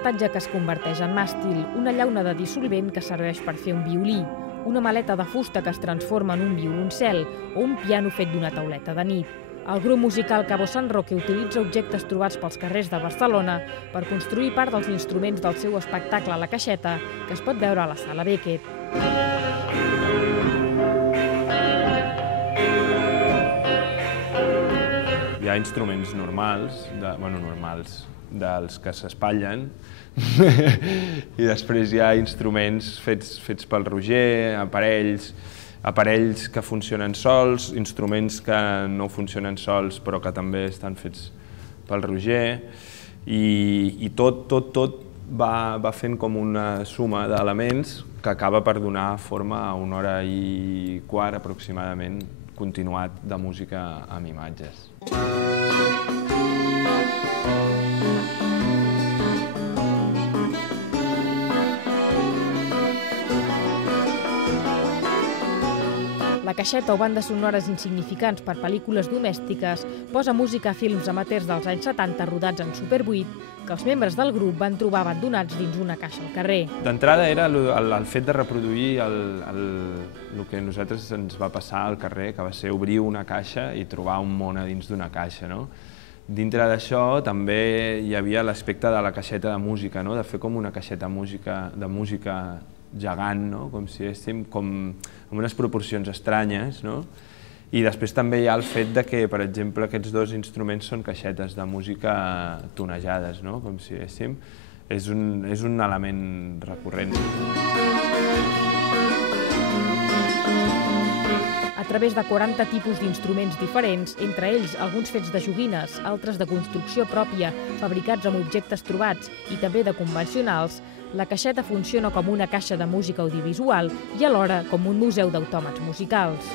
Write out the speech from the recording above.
estatge que es converteix en màstil, una llauna de dissolvent que serveix per fer un violí, una maleta de fusta que es transforma en un violoncel o un piano fet d'una tauleta de nit. El grup musical Cabo San Roque utilitza objectes trobats pels carrers de Barcelona per construir part dels instruments del seu espectacle La Caixeta, que es pot veure a la Sala Beckett. Hi ha instruments normals, dels que s'espatllen, i després hi ha instruments fets pel Roger, aparells que funcionen sols, instruments que no funcionen sols però que també estan fets pel Roger, i tot va fent com una suma d'elements que acaba per donar forma a 1h15 aproximadament continuat de música amb imatges. La Caixeta o bandes sonores insignificants per pel·lícules domèstiques posa música a films amateurs dels anys 70 rodats en Super 8 que els membres del grup van trobar abandonats dins una caixa al carrer. D'entrada era el fet de reproduir el que a nosaltres ens va passar al carrer, que va ser obrir una caixa i trobar un món a dins d'una caixa. Dintre d'això també hi havia l'aspecte de la caixeta de música, de fer com una caixeta de música gegant, com si estiguéssim amb unes proporcions estranyes. I després també hi ha el fet que, per exemple, aquests dos instruments són caixetes de música tonejades, com si diguéssim. És un element recurrent. A través de 40 tipus d'instruments diferents, entre ells alguns fets de joguines, altres de construcció pròpia, fabricats amb objectes trobats i també de convencionals, la Caixeta funciona com una caixa de música audiovisual i alhora com un museu d'autòmats musicals.